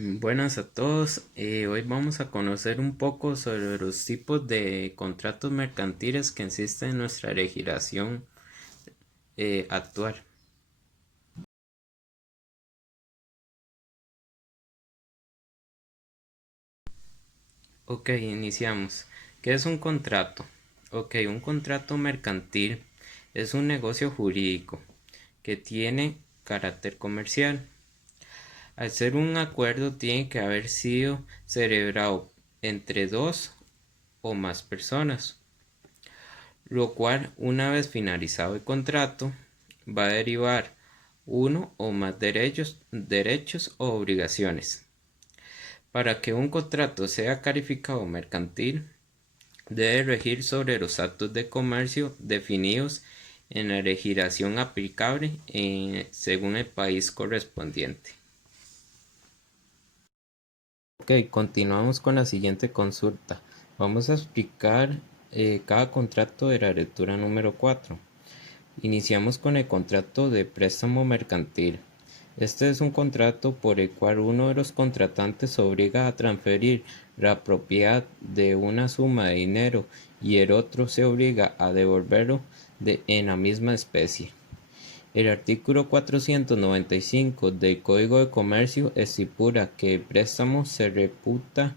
Buenas a todos. Hoy vamos a conocer un poco sobre los tipos de contratos mercantiles que existen en nuestra legislación actual. Ok, iniciamos. ¿Qué es un contrato? Ok, un contrato mercantil es un negocio jurídico que tiene carácter comercial. Al ser un acuerdo tiene que haber sido celebrado entre dos o más personas, lo cual, una vez finalizado el contrato, va a derivar uno o más derechos o obligaciones. Para que un contrato sea calificado mercantil, debe regir sobre los actos de comercio definidos en la legislación aplicable según el país correspondiente. Ok, continuamos con la siguiente consulta. Vamos a explicar cada contrato de la lectura número 4. Iniciamos con el contrato de préstamo mercantil. Este es un contrato por el cual uno de los contratantes se obliga a transferir la propiedad de una suma de dinero y el otro se obliga a devolverlo en la misma especie. El artículo 495 del Código de Comercio estipula que el préstamo se reputa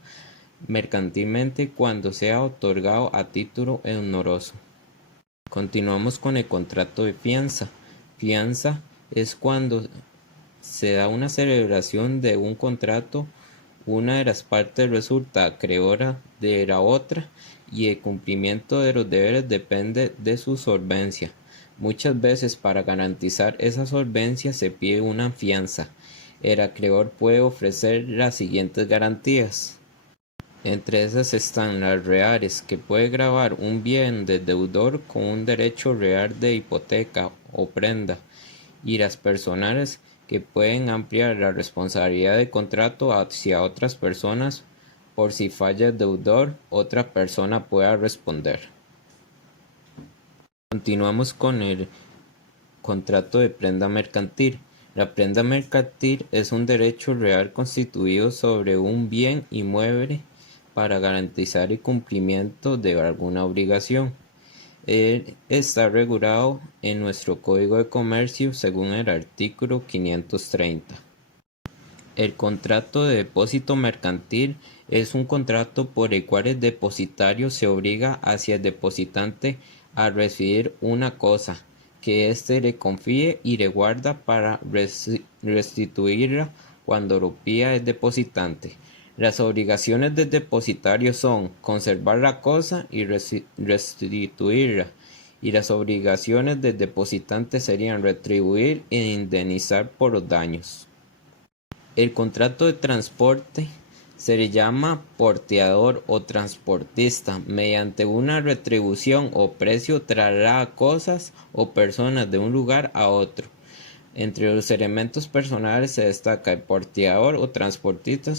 mercantilmente cuando sea otorgado a título honoroso. Continuamos con el contrato de fianza. Fianza es cuando se da una celebración de un contrato, una de las partes resulta acreedora de la otra y el cumplimiento de los deberes depende de su solvencia. Muchas veces para garantizar esa solvencia se pide una fianza. El acreedor puede ofrecer las siguientes garantías. Entre esas están las reales, que puede gravar un bien del deudor con un derecho real de hipoteca o prenda, y las personales, que pueden ampliar la responsabilidad del contrato hacia otras personas por si falla el deudor, otra persona pueda responder. Continuamos con el contrato de prenda mercantil. La prenda mercantil es un derecho real constituido sobre un bien inmueble para garantizar el cumplimiento de alguna obligación. Él está regulado en nuestro Código de Comercio según el artículo 530. El contrato de depósito mercantil es un contrato por el cual el depositario se obliga hacia el depositante a recibir una cosa que éste le confíe y le guarda para restituirla cuando lo pida el depositante. Las obligaciones del depositario son conservar la cosa y restituirla, y las obligaciones del depositante serían retribuir e indemnizar por los daños. El contrato de transporte se le llama porteador o transportista. Mediante una retribución o precio traslada cosas o personas de un lugar a otro. Entre los elementos personales se destaca el porteador o transportista,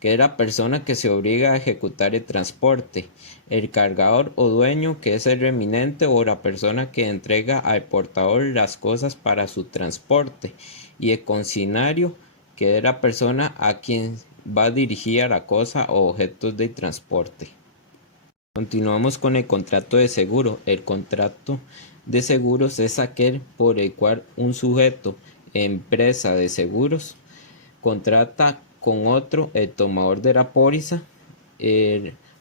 que es la persona que se obliga a ejecutar el transporte, el cargador o dueño, que es el remitente o la persona que entrega al portador las cosas para su transporte, y el consignario, que es la persona a quien va dirigida la cosa o objetos de transporte. Continuamos con el contrato de seguro. El contrato de seguros es aquel por el cual un sujeto, empresa de seguros, contrata con otro, el tomador de la póliza,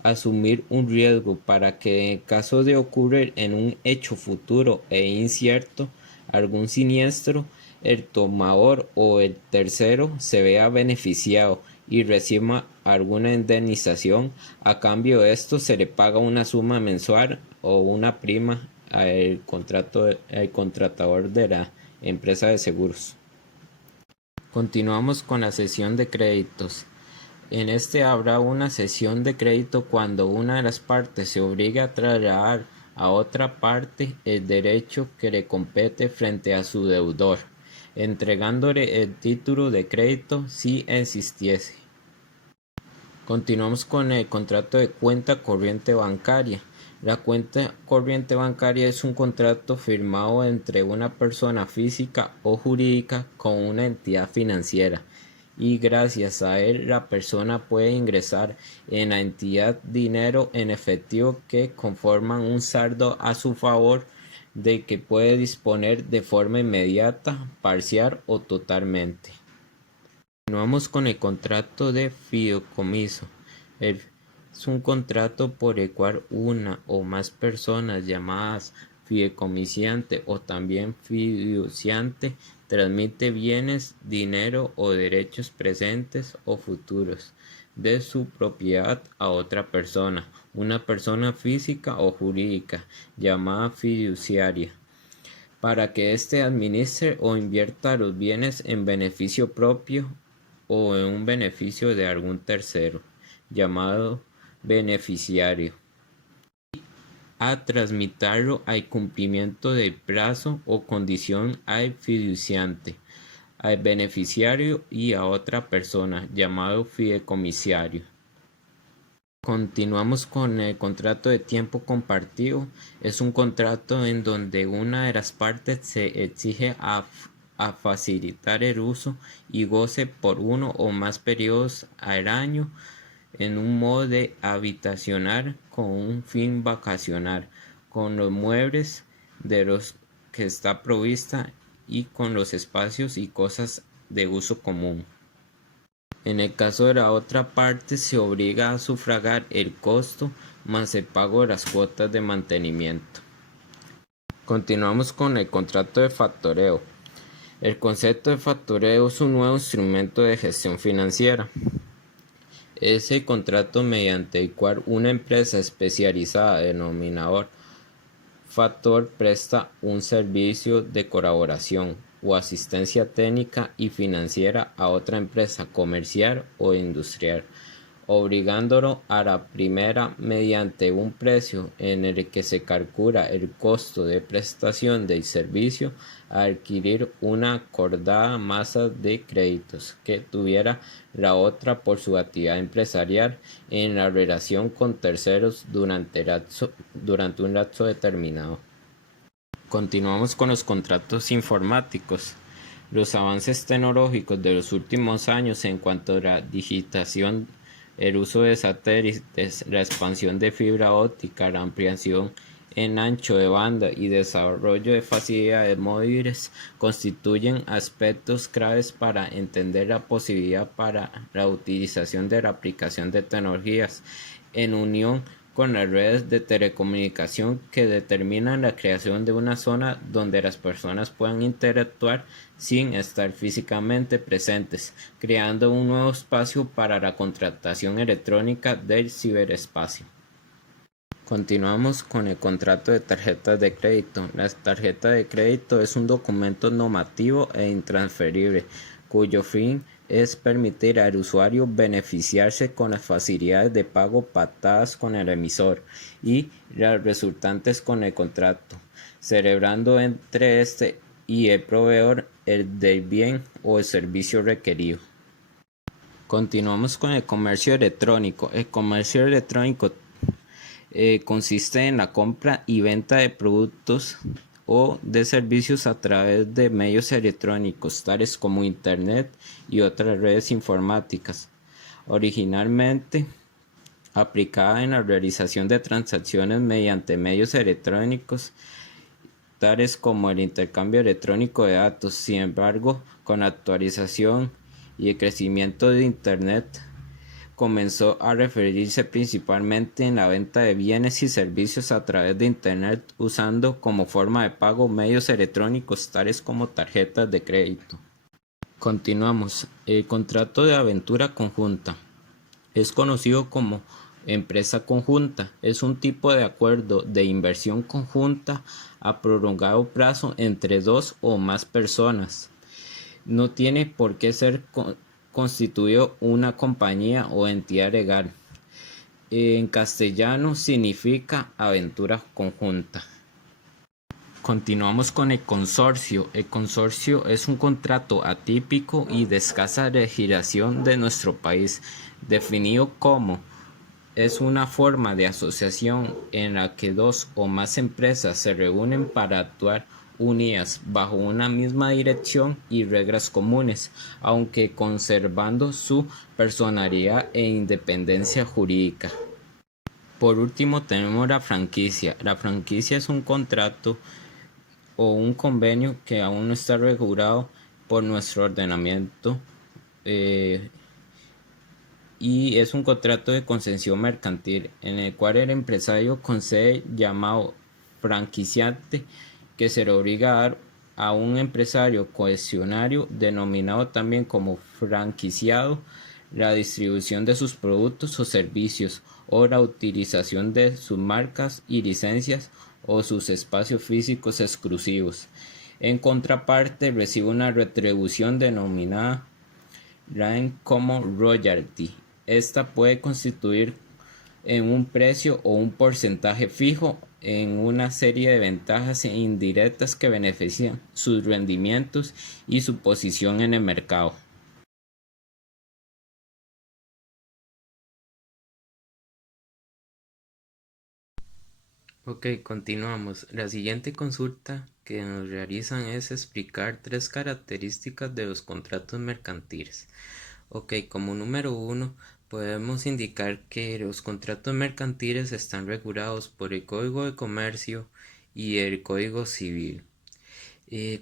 asumir un riesgo para que en caso de ocurrir en un hecho futuro e incierto algún siniestro, el tomador o el tercero se vea beneficiado y reciba alguna indemnización. A cambio de esto se le paga una suma mensual o una prima al contratador de la empresa de seguros. Continuamos con la sesión de créditos. En este habrá una cesión de crédito cuando una de las partes se obliga a trasladar a otra parte el derecho que le compete frente a su deudor, entregándole el título de crédito si existiese. Continuamos con el contrato de cuenta corriente bancaria. La cuenta corriente bancaria es un contrato firmado entre una persona física o jurídica con una entidad financiera, y gracias a él la persona puede ingresar en la entidad dinero en efectivo que conforman un saldo a su favor de que puede disponer de forma inmediata, parcial o totalmente. Continuamos con el contrato de fideicomiso. Es un contrato por el cual una o más personas llamadas fideicomisante o también fiduciante transmite bienes, dinero o derechos presentes o futuros de su propiedad a otra persona, una persona física o jurídica llamada fiduciaria, para que éste administre o invierta los bienes en beneficio propio o en un beneficio de algún tercero, llamado beneficiario, a transmitirlo al cumplimiento del plazo o condición al fiduciante, al beneficiario y a otra persona, llamado fideicomisario. Continuamos con el contrato de tiempo compartido. Es un contrato en donde una de las partes se exige a facilitar el uso y goce por uno o más periodos al año en un modo de habitacional con un fin vacacional, con los muebles de los que está provista y con los espacios y cosas de uso común. En el caso de la otra parte, se obliga a sufragar el costo más el pago de las cuotas de mantenimiento. Continuamos con el contrato de factoreo. El concepto de factoreo es un nuevo instrumento de gestión financiera. Es el contrato mediante el cual una empresa especializada denominador factor presta un servicio de colaboración o asistencia técnica y financiera a otra empresa comercial o industrial, obligándolo a la primera mediante un precio en el que se calcula el costo de prestación del servicio a adquirir una acordada masa de créditos que tuviera la otra por su actividad empresarial en la relación con terceros durante un lapso determinado. Continuamos con los contratos informáticos. Los avances tecnológicos de los últimos años en cuanto a la digitación, el uso de satélites, la expansión de fibra óptica, la ampliación en ancho de banda y desarrollo de facilidades móviles constituyen aspectos claves para entender la posibilidad para la utilización de la aplicación de tecnologías en unión con las redes de telecomunicación que determinan la creación de una zona donde las personas puedan interactuar sin estar físicamente presentes, creando un nuevo espacio para la contratación electrónica del ciberespacio. Continuamos con el contrato de tarjetas de crédito. La tarjeta de crédito es un documento normativo e intransferible cuyo fin es permitir al usuario beneficiarse con las facilidades de pago pactadas con el emisor y las resultantes con el contrato, celebrando entre este y el proveedor el del bien o el servicio requerido. Continuamos con el comercio electrónico. El comercio electrónico consiste en la compra y venta de productos o de servicios a través de medios electrónicos tales como Internet y otras redes informáticas, originalmente aplicada en la realización de transacciones mediante medios electrónicos tales como el intercambio electrónico de datos. Sin embargo, con la actualización y el crecimiento de Internet, comenzó a referirse principalmente en la venta de bienes y servicios a través de Internet usando como forma de pago medios electrónicos tales como tarjetas de crédito. Continuamos. El contrato de aventura conjunta es conocido como empresa conjunta. Es un tipo de acuerdo de inversión conjunta a prolongado plazo entre dos o más personas. No tiene por qué ser constituido una compañía o entidad legal. En castellano significa aventura conjunta. Continuamos con el consorcio. El consorcio es un contrato atípico y de escasa legislación de nuestro país, definido como es una forma de asociación en la que dos o más empresas se reúnen para actuar unidas bajo una misma dirección y reglas comunes, aunque conservando su personalidad e independencia jurídica. Por último, tenemos la franquicia. La franquicia es un contrato o un convenio que aún no está regulado por nuestro ordenamiento y es un contrato de concesión mercantil en el cual el empresario concede llamado franquiciante que se le obliga a dar a un empresario concesionario denominado también como franquiciado la distribución de sus productos o servicios o la utilización de sus marcas y licencias o sus espacios físicos exclusivos. En contraparte, recibe una retribución denominada Rent como royalty. Esta puede constituir en un precio o un porcentaje fijo en una serie de ventajas indirectas que benefician sus rendimientos y su posición en el mercado. Ok, continuamos. La siguiente consulta que nos realizan es explicar tres características de los contratos mercantiles. Ok, como número uno, podemos indicar que los contratos mercantiles están regulados por el Código de Comercio y el Código Civil.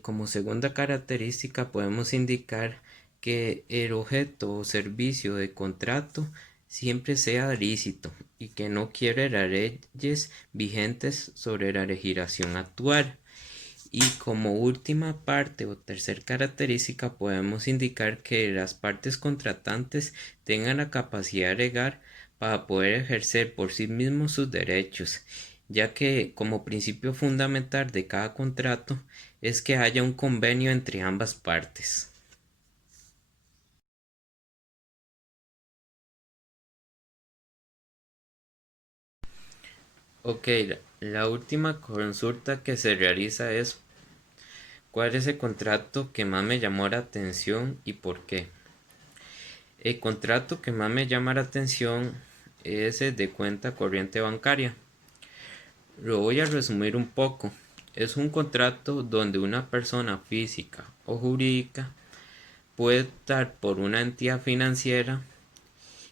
Como segunda característica, podemos indicar que el objeto o servicio de contrato siempre sea lícito y que no quiere las leyes vigentes sobre la legislación actual. Y como última parte o tercer característica podemos indicar que las partes contratantes tengan la capacidad legal para poder ejercer por sí mismos sus derechos, ya que como principio fundamental de cada contrato es que haya un convenio entre ambas partes. Ok, la última consulta que se realiza es ¿cuál es el contrato que más me llamó la atención y por qué? El contrato que más me llama la atención es el de cuenta corriente bancaria. Lo voy a resumir un poco. Es un contrato donde una persona física o jurídica puede optar por una entidad financiera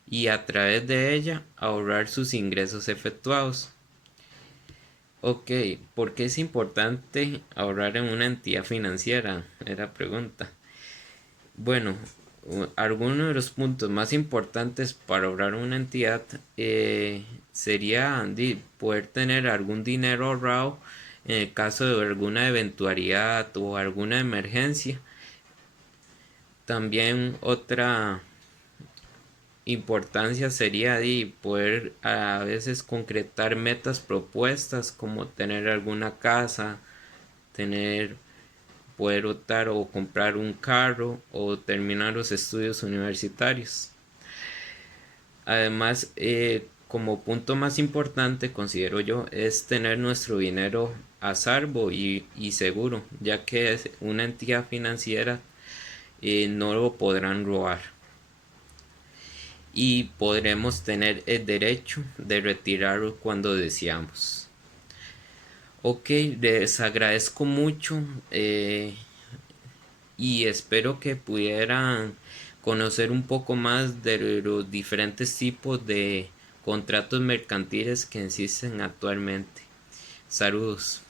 y a través de ella ahorrar sus ingresos efectuados. Ok, ¿por qué es importante ahorrar en una entidad financiera? Era pregunta. Bueno, algunos de los puntos más importantes para ahorrar una entidad sería poder tener algún dinero ahorrado en el caso de alguna eventualidad o alguna emergencia. También otra importancia sería poder a veces concretar metas propuestas como tener alguna casa, tener poder optar o comprar un carro o terminar los estudios universitarios. Además, como punto más importante, considero yo, es tener nuestro dinero a salvo y seguro, ya que es una entidad financiera no lo podrán robar y podremos tener el derecho de retirarlo cuando deseamos. Ok, les agradezco mucho y espero que pudieran conocer un poco más de los diferentes tipos de contratos mercantiles que existen actualmente. Saludos.